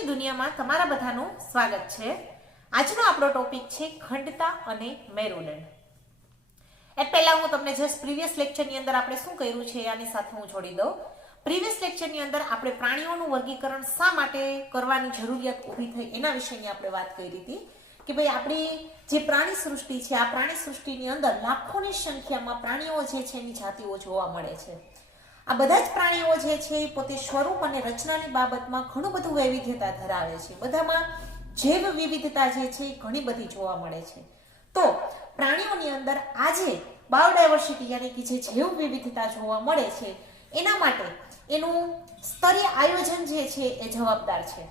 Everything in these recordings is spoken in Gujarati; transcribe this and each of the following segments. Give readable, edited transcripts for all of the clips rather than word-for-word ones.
શિક્ષણની દુનિયામાં તમારા બધાનું સ્વાગત છે। આજનો આપણો ટોપિક છે ખંડતા અને મેરુદંડ। એ પહેલા હું તમને જસ્ટ પ્રીવિયસ લેક્ચરની અંદર આપણે શું કર્યું છે આની સાથે હું જોડી દઉં। પ્રીવિયસ લેક્ચરની અંદર આપણે પ્રાણીઓનું વર્ગીકરણ શા માટે કરવાની જરૂરિયાત ઊભી થઈ એના વિશેની આપણે વાત કરી હતી કે ભાઈ આપણી જે પ્રાણી સૃષ્ટિ છે આ પ્રાણી સૃષ્ટિની અંદર લાખોની સંખ્યામાં પ્રાણીઓ જે છે એની જાતિઓ જોવા મળે છે। આ બધા જ પ્રાણીઓ જે છે પોતે સ્વરૂપ અને રચનાની બાબતમાં ઘણું બધું વૈવિધ્યતા ધરાવે છે। બધામાં જૈવ વિવિધતા જે છે એ ઘણી બધી જોવા મળે છે। તો પ્રાણીઓની અંદર આજે બાયોડાયવર્સિટી યાની કે જે જૈવ વિવિધતા જોવા મળે છે એના માટે એનું સ્તરીય આયોજન જે છે એ જવાબદાર છે।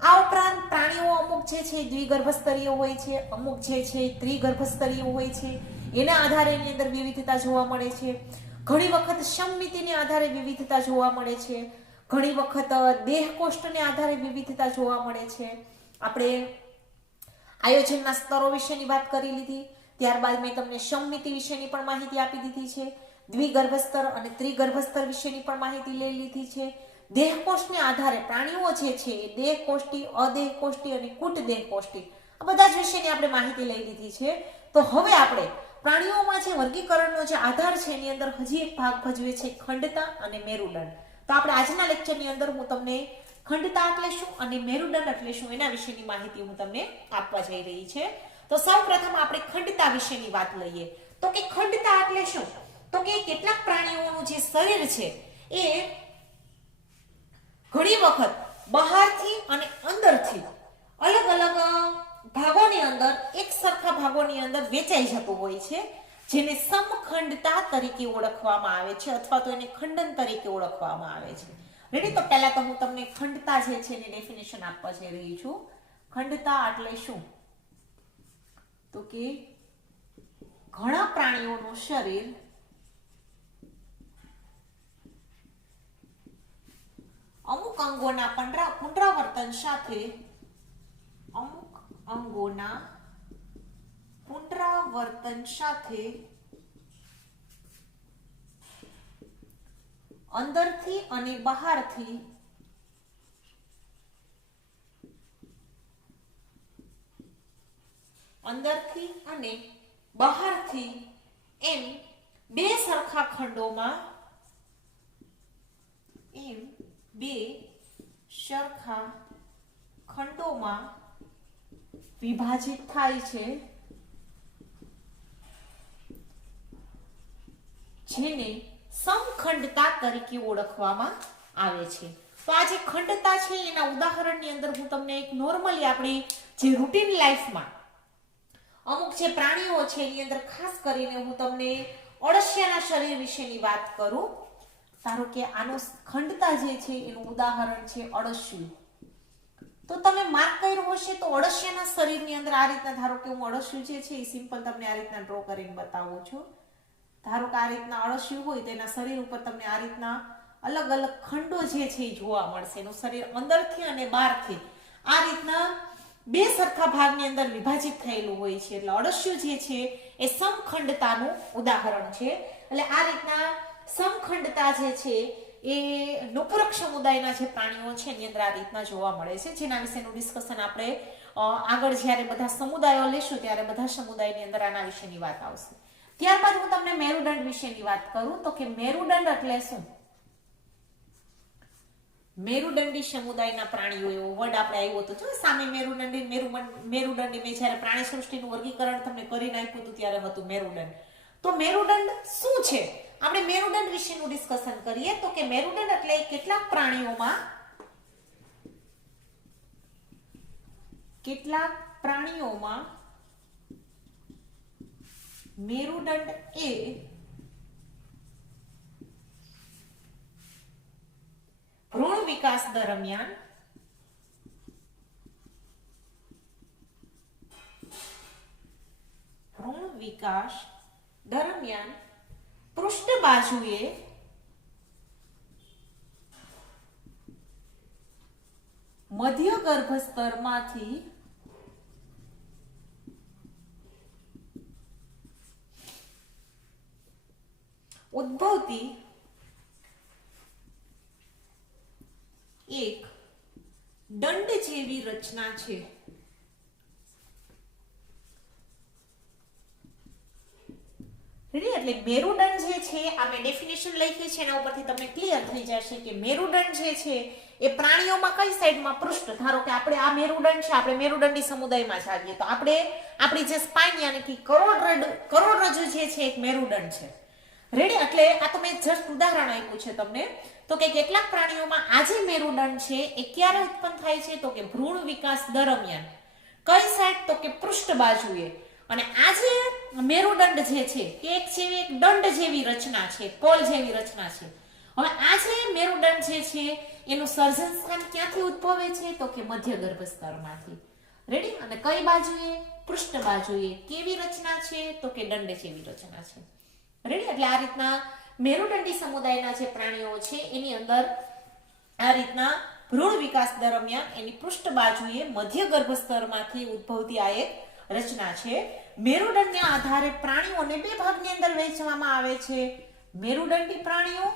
આ ઉપરાંત પ્રાણીઓ અમુક જે છે દ્વિગર્ભસ્તરીય હોય છે, અમુક જે છે ત્રિગર્ભસ્તરીય હોય છે, એના આધારે એની અંદર વિવિધતા જોવા મળે છે। ઘણી વખત સમમિતિને આધારે વિવિધતા જોવા મળે છે, ઘણી વખત દેહકોષ્ઠને આધારે વિવિધતા જોવા મળે છે। આપણે આયોજનના સ્તરો વિશેની વાત કરી લીધી, ત્યારબાદ મેં તમને સમમિતિ વિશેની પણ માહિતી આપી દીધી છે, દ્વિગર્ભસ્તર અને ત્રિગર્ભસ્તર વિશેની પણ માહિતી લઈ લીધી છે। દેહકોષ્ઠને આધારે પ્રાણીઓ જે છે એ દેહકોષ્ઠી, અદેહકોષ્ઠી અને કૂટદેહકોષ્ઠી આ બધા જ વિશેની આપણે માહિતી લઈ લીધી છે। તો હવે આપણે પ્રાણીઓમાં જે વર્ગીકરણનો જે આધાર છે એની અંદર હજી એક ભાગ ભજવે છે ખંડતા અને મેરુદંડ। તો આપણે આજના લેક્ચરની અંદર હું તમને ખંડતા એટલે શું અને મેરુદંડ એટલે શું એના વિશેની માહિતી હું તમને આપવા જઈ રહી છે। તો સૌપ્રથમ આપણે ખંડતા વિશેની વાત લઈએ તો કે ખંડતા એટલે શું? તો કે કેટલાક પ્રાણીઓનું જે શરીર છે એ ઘણી વખત બહારથી અને અંદરથી અલગ અલગ ભાગોની અંદર એક સરખા ભાગોની અંદર વેચાઈ જતું હોય છે, જેને સમખંડતા તરીકે ઓળખવામાં આવે છે અથવા તો એને ખંડન તરીકે ઓળખવામાં આવે છે। રેડી? તો પહેલા તો હું તમને ખંડતા જે છે એની ડેફિનેશન આપવા જઈ રહી છું। ખંડતા એટલે શું? તો કે ઘણા પ્રાણીઓનું શરીર અમુક અંગોના પુનરાવર્તન સાથે અંદરથી અને બહારથી એમ બે સરખા ખંડોમાં વિભાજિત થાય છે, જેને સમખંડતા તરીકે ઓળખવામાં આવે છે। તો આ જે ખંડતા છે એના ઉદાહરણની અંદર હું તમને એક નોર્મલી આપણી જે રૂટીન લાઈફમાં અમુક જે પ્રાણીઓ છે એની અંદર ખાસ કરીને હું તમને અળસિયાના શરીર વિશેની વાત કરું। ધારો કે આનો ખંડતા જે છે એનું ઉદાહરણ છે અળસિયું। તો તમે માર્ક કર્યું હશે તો અળસિયાના શરીરની અંદર આ રીતના, ધારો કે હું અળસિયું જે છે એ સિમ્પલ તમને આ રીતના ડ્રો કરીને બતાવું છું। ધારો કે આ રીતના અળસિયું હોય તો એના શરીર ઉપર તમને આ રીતના અલગ અલગ ખંડો જે છે એ જોવા મળશે। એનું શરીર અંદરથી અને બહારથી આ રીતના બે સરખા ભાગની અંદર વિભાજિત થયેલું હોય છે, એટલે અળસિયું જે છે એ સમખંડતાનું ઉદાહરણ છે। એટલે આ રીતના સમખંડતા જે છે એ નુપુરક સમુદાયના જે પ્રાણીઓ છે એની અંદર આ રીતના જોવા મળે છે, જેના વિશેનું ડિસ્કશન આપણે આગળ જ્યારે બધા સમુદાયો લેશું ત્યારે બધા સમુદાયની અંદર આના વિશેની વાત આવશે। ત્યારબાદ હું તમને મેરુદંડ વિશેની વાત કરું તો કે મેરુદંડ એટલે શું? મેરુદંડી સમુદાયના પ્રાણીઓ એવો વર્ડ આપણે આવ્યો હતો જો સામે મેરુદંડી મેં જ્યારે પ્રાણી સૃષ્ટિનું વર્ગીકરણ તમને કરીને આપ્યું હતું ત્યારે હતું મેરુદંડ। તો મેરુદંડ શું છે? આપણે મેરુદંડ વિશેનું ડિસ્કશન કરીએ તો કે મેરુદંડ એટલે કેટલાક પ્રાણીઓમાં મેરુદંડ એ ભ્રૂણ વિકાસ દરમિયાન પૃષ્ઠ બાજુએ મધ્ય ગર્ભસ્તરમાંથી ઉદ્ભવતી એક દંડ જેવી રચના છે. એટલે મેરુદંડ જે છે આ મેં ડેફિનેશન લખી છે એના ઉપરથી તમને ક્લિયર થઈ જશે કે મેરુદંડ જે છે એ પ્રાણીઓમાં કઈ સાઈડમાં પૃષ્ઠ, ધારો કે આપણે આ મેરુદંડ છે, આપણે મેરુદંડી સમુદાયમાં જ આવીએ તો આપણે આપણી જે સ્પાઇન યાની કે કરોડરજ્જુ જે છે એક મેરુદંડ છે. રેડી? એટલે આ તો મેં જસ્ટ ઉદાહરણ આપ્યું છે તમને. તો કે કેટલાક પ્રાણીઓમાં આ જે મેરુદંડ છે એ ક્યારે ઉત્પન્ન થાય છે તો કે ભ્રૂણ વિકાસ દરમિયાન. કઈ સાઈડ તો કે પૃષ્ઠ બાજુએ. અને આ જે મેરુદંડ જે છે કે એક દંડ જેવી રચના છે, કોલ જેવી રચના છે. હવે આ જે મેરુદંડ જે છે એનું સર્જન સ્થાન ક્યાંથી ઉદ્ભવે છે તો કે મધ્ય ગર્ભસ્તરમાંથી. રેડી? અને કઈ બાજુએ? પૃષ્ઠ બાજુએ. કેવી રચના છે તો કે દંડ જેવી રચના છે. રેડી? એટલે આ રીતના મેરુદંડી સમુદાયના જે પ્રાણીઓ છે એની અંદર આ રીતના ભ્રૂણ વિકાસ દરમિયાન એની પૃષ્ઠ બાજુએ મધ્ય ગર્ભસ્તરમાંથી ઉદ્ભવતી આ એક રચના છે. મેરુદંડના આધારે પ્રાણીઓને બે ભાગની અંદર વહેંચવામાં આવે છે. મેરુદંડી પ્રાણીઓ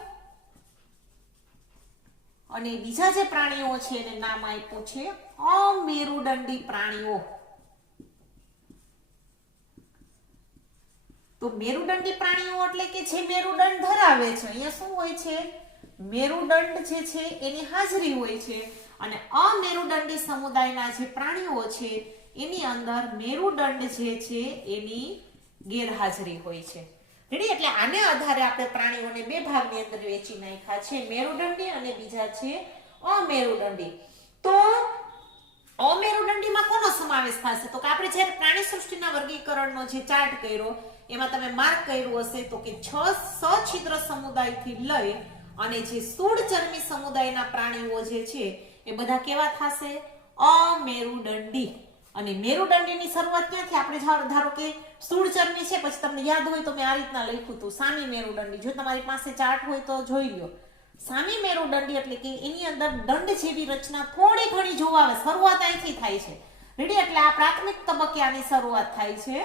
અને બીજા જે પ્રાણીઓ છે એને નામ આપ્યું છે અમેરુદંડી પ્રાણીઓ. તો મેરુદંડી પ્રાણીઓ એટલે કે જે મેરુદંડ ધરાવે છે. અહીંયા શું હોય છે? મેરુદંડ જે છે એની હાજરી હોય છે અને અમેરુદંડી સમુદાયના જે પ્રાણીઓ છે એની અંદર મેરુદંડ જે છે એની ગેરહાજરી હોય છે. રેડી? એટલે આને આધારે આપણે પ્રાણીઓને બે ભાગની અંદર વહેંચી નાખ્યા છે, મેરુદંડી અને બીજા છે અમેરુદંડી. તો અમેરુદંડીમાં કોનો સમાવેશ થશે તો કે આપણે જ્યારે પ્રાણી સૃષ્ટિના વર્ગીકરણનો જે ચાર્ટ કર્યો એમાં તમે માર્ક કર્યું હશે તો કે 6 સછિદ્ર સમુદાયથી લઈ અને જે સ્થૂળચર્મી સમુદાયના પ્રાણીઓ જે છે એ બધા કેવા થશે? અમેરુદંડી. અને મેરુદંડીની શરૂઆત ક્યાંથી? આપણે ધારો કે સ્થૂળચર્મી છે, પછી તમને યાદ હોય તો મેં આ રીતના લખ્યું હતું સામી મેરુદંડી. જો તમારી પાસે ચાર્ટ હોય તો જોઈ લો. સામી મેરુદંડી એટલે કે એની અંદર દંડ જેવી રચના થોડી ઘણી જોવા આવે. શરૂઆત અહીંથી થાય છે. રેડી? એટલે આ પ્રાથમિક તબક્કે આની શરૂઆત થાય છે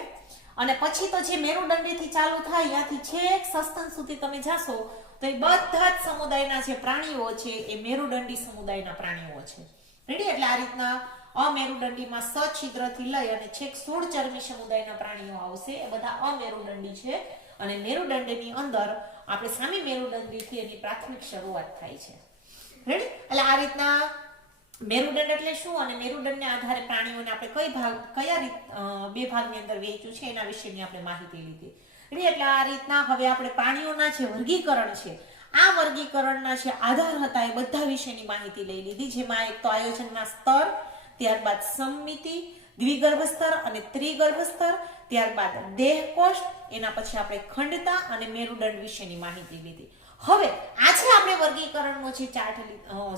અને પછી તો જે મેરુદંડીથી ચાલુ થાય ત્યાંથી છેક સસ્તન સુધી તમે જાશો તો એ બધા જ સમુદાયના જે પ્રાણીઓ છે એ મેરુદંડી સમુદાયના પ્રાણીઓ છે. રેડી? એટલે આ રીતના અમેરુદંડીમાં સછિદ્રથી લઈ અને છેક સ્થૂળચર્મી સમુદાયના પ્રાણીઓ આવશે એ બધા અમેરુદંડી છે. અને મેરુદંડની અંદર આપણે સામી મેરુદંડીથી એની પ્રાથમિક શરૂઆત થાય છે. રેડી? એટલે આ રીતના મેરુદંડ એટલે શું અને મેરુદંડને આધારે પ્રાણીઓને આપણે કયા બે ભાગની અંદર વહેંચ્યું છે એના વિશેની આપણે માહિતી લીધી. એટલે આ રીતના હવે આપણે પ્રાણીઓના જે વર્ગીકરણ છે આ વર્ગીકરણના જે આધાર હતા એ બધા વિશેની માહિતી લઈ લીધી. જેમાં એક તો આયોજનના સ્તર, ત્યારબાદ સમમિતિ, દ્વિગર્ભ સ્તર અને ત્રિગર્ભ સ્તર, ત્યારબાદ દેહકોષ્ઠ, એના પછી આપણે ખંડતા અને મેરુદંડ વિશેની માહિતી લીધી. હવે આજે આપણે વર્ગીકરણનો જે ચાર્ટ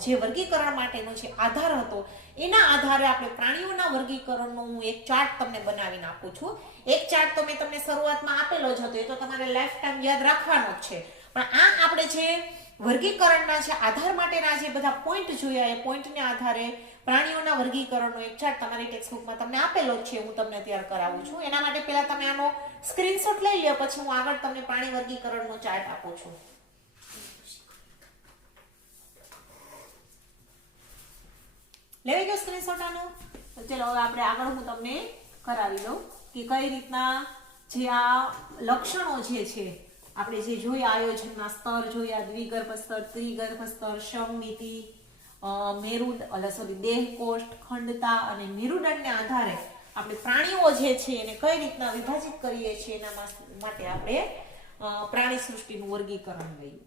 જે વર્ગીકરણ માટેનો જે આધાર હતો એના આધારે આપણે પ્રાણીઓના વર્ગીકરણનો હું એક ચાર્ટ તમને બનાવીને આપું છું. એક ચાર્ટ તો મેં તમને શરૂઆતમાં આપેલો જ હતો, એ તો તમારે લાઈફ ટાઈમ યાદ રાખવાનો જ છે. પણ આ આપણે જે વર્ગીકરણના જે આધાર માટેના જે બધા પોઈન્ટ જોયા એ પોઈન્ટને આધારે પ્રાણીઓના વર્ગીકરણનો એક ચાર્ટ તમારી ટેક્સ્ટબુકમાં તમને આપેલો જ છે. હું તમને તૈયાર કરાવું છું. એના માટે પહેલા તમે આનો સ્ક્રીનશોટ લઈ લો, પછી હું આગળ તમને પ્રાણી વર્ગીકરણનો ચાર્ટ આપું છું. લેવી ગયો સ્ક્રીનશોટ આનો? તો ચલો હવે આપણે આગળ હું તમને કરાવી લઉં કે કઈ રીતના જે આ લક્ષણો જે છે આપણે જે જોયા, આયોજનના સ્તર જોયા, દ્વિગર્ભ સ્તર, ત્રિગર્ભ સ્તર, સમમિતિ, દેહકોષ્ઠ, ખંડતા અને મેરુદંડને આધારે આપણે પ્રાણીઓ જે છે એને કઈ રીતના વિભાજિત કરીએ છીએ એના માટે આપણે પ્રાણી સૃષ્ટિનું વર્ગીકરણ લઈએ.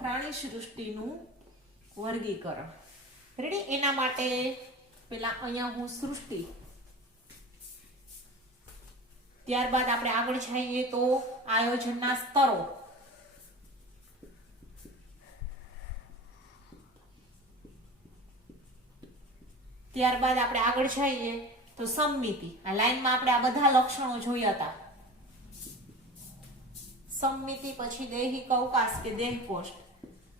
પ્રાણી સૃષ્ટિનું વર્ગીકરણ. રેડી? એના માટે પેલા અહીંયા હું સૃષ્ટિ, ત્યારબાદ આપણે આગળ જઈએ તો આયોજનના સ્તરો, ત્યારબાદ આપણે આગળ જઈએ તો સમમિતિ. આ લાઈનમાં આપણે આ બધા લક્ષણો જોયા હતા. સમમિતિ, પછી દૈહિક અવકાશ કે દેહકોષ્ઠ,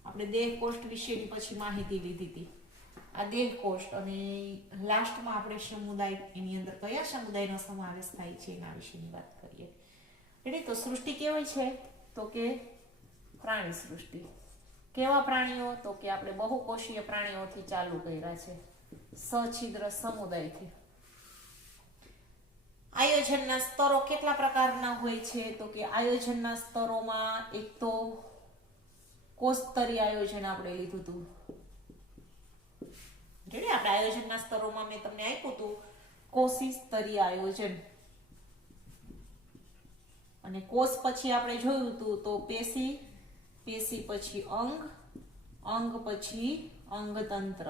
આપણે દેહકોષ્ઠ વિશેની પછી માહિતી લીધી હતી. આ દેહકોષ્ઠ અને લાસ્ટમાં આપણે સમુદાય, એની અંદર કયા સમુદાયનો સમાવેશ થાય છે એના વિશેની વાત કરીએ. રેડી? તો સૃષ્ટિ કેવી છે? તો કે પ્રાણી સૃષ્ટિ. કેવા પ્રાણીઓ? તો કે આપણે બહુકોષીય પ્રાણીઓથી ચાલુ કર્યા છે, સછિદ્ર સમુદાયથી. આયોજનના સ્તરો કેટલા પ્રકારના હોય છે? તો કે આયોજનના સ્તરોમાં એક તો કોષસ્તરીય આયોજન આપણે લીધું હતું. રેડી? આપણે આયોજનના સ્તરોમાં મેં તમને આપ્યું હતું કોષી સ્તરીય આયોજન. અને કોષ પછી આપણે જોયું હતું તો પેશી, પેશી પછી અંગ, અંગ પછી અંગતંત્ર.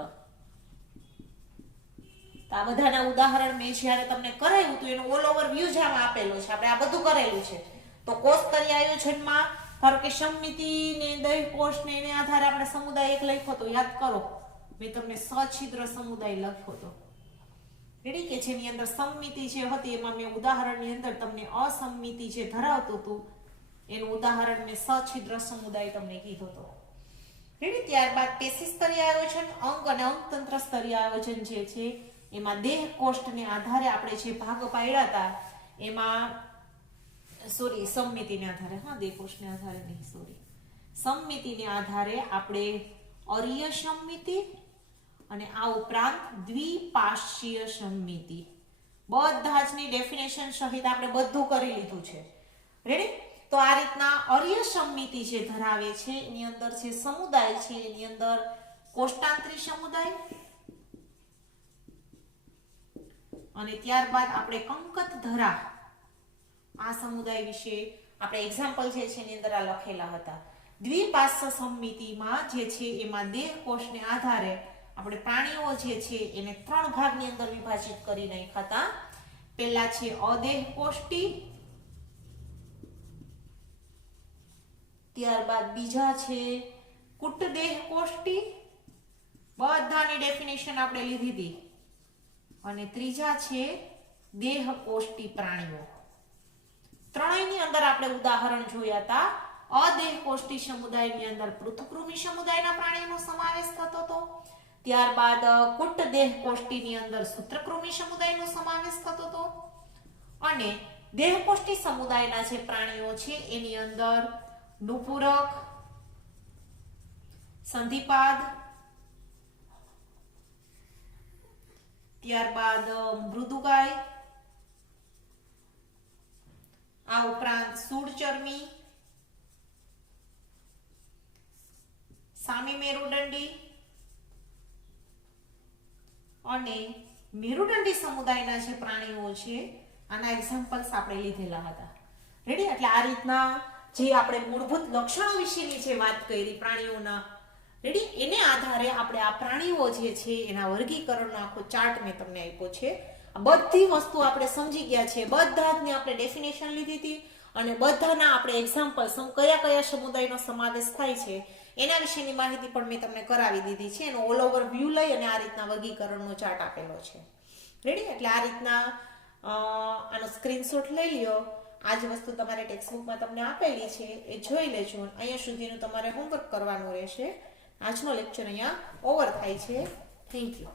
આ બધાના ઉદાહરણ મેં જ્યારે તમને કરાવ્યું હતું એનો ઓલ ઓવર વ્યૂ જ આમાં આપેલો છે. આપણે આ બધું કરેલું છે. તો કોષસ્તરીય આયોજનમાં ધારો કે સમમિતિ ને દૈહિક કોષ ને એને આધારે આપણે સમુદાય એક લખ્યો તો યાદ કરો, મેં તમને સછિદ્ર સમુદાય લખ્યો હતો. રેડી? કે જેની અંદર સમમિતિ જે હતી એમાં મેં ઉદાહરણની અંદર તમને અસમમિતિ જે ધરાવતું હતું એનું ઉદાહરણ મેં સછિદ્ર સમુદાય તમને કીધો હતો. રેડી? ત્યારબાદ પેશી સ્તરીય આયોજન, અંગ અને અંગતંત્ર સ્તરીય આયોજન જે છે એમાં દેહ કોષ્ઠને આધારે આપણે જે ભાગ પાડ્યા હતા એમાં સમમિતિને આધારે, દેહ કોષ્ઠને આધારે નહીં, સમમિતિને આધારે આપણે અરીય સમમિતિ અને આ ઉપરાંત દ્વિપાર્શ્વીય સમમિતિ બધા જની ડેફિનેશન સહિત આપણે બધું કરી લીધું છે. રેડી? તો આ રીતના અરીય સમમિતિ જે ધરાવે છે એની અંદર જે સમુદાય છે એની અંદર કોષ્ટાંતરી સમુદાય અને ત્યારબાદ આપણે કંકત ધરા આ સમુદાય વિશે આપણે એક્ઝામ્પલ જે છે એની અંદર આ લખેલા હતા. દ્વિપાર્શ્વ સમમિતિમાં જે છે એમાં દેહ કોષને આધારે આપણે પ્રાણીઓ જે છે એને 3 ભાગની અંદર વિભાજિત કરી નાખ્યા હતા. પહેલા છે અદેહ કોષ્ટી, ત્યારબાદ બીજા છે કુટદેહ કોષ્ટી, બધાની ડેફિનેશન આપણે લીધી હતી, અને ત્રીજા છે દેહ કોષ્ટી પ્રાણીઓ. ત્રણેયની અંદર આપણે ઉદાહરણ જોયા હતા. અદેહ કોષ્ટી સમુદાયની અંદર પૃથુકૃમિ સમુદાયના પ્રાણીઓનો સમાવેશ થતો હતો. ત્યારબાદ કુટદેહ કોષ્ટીની અંદર સૂત્રકૃમિ સમુદાયનો સમાવેશ થતો હતો. અને દેહ કોષ્ટી સમુદાયના જે પ્રાણીઓ છે એની અંદર નુપુરક, સંધિપાદ, ત્યારબાદ મૃદુકાય, આ ઉપરાંત સૂળચર્મી, સામી મેરુદંડી અને મેરુદંડી સમુદાયના જે પ્રાણીઓ છે આના એક્ઝામ્પલ્સ આપણે લીધેલા હતા. રેડી? એટલે આ રીતના જે આપણે મૂળભૂત લક્ષણો વિશેની જે વાત કરી પ્રાણીઓના, રેડી, એને આધારે આપણે આ પ્રાણીઓ જે છે એના વર્ગીકરણનો આખો ચાર્ટ મેં તમને આપ્યો છે. આ બધી વસ્તુ આપણે સમજી ગયા છે, બધાની આપણે ડેફિનેશન લીધી હતી અને બધાના આપણે એક્ઝામ્પલ કયા કયા સમુદાયનો સમાવેશ થાય છે એના વિશેની માહિતી પણ મેં તમને કરાવી દીધી છે. એનો ઓલ ઓવર વ્યૂ લઈ અને આ રીતના વર્ગીકરણનો ચાર્ટ આપેલો છે. રેડી? એટલે આ રીતના આનો સ્ક્રીનશોટ લઈ લ્યો. આ જ વસ્તુ તમારે ટેક્સ્ટબુકમાં તમને આપેલી છે એ જોઈ લેજો. અહીંયા સુધીનું તમારે હોમવર્ક કરવાનું રહેશે. આજનો લેક્ચર અહીંયા ઓવર થાય છે. Thank you.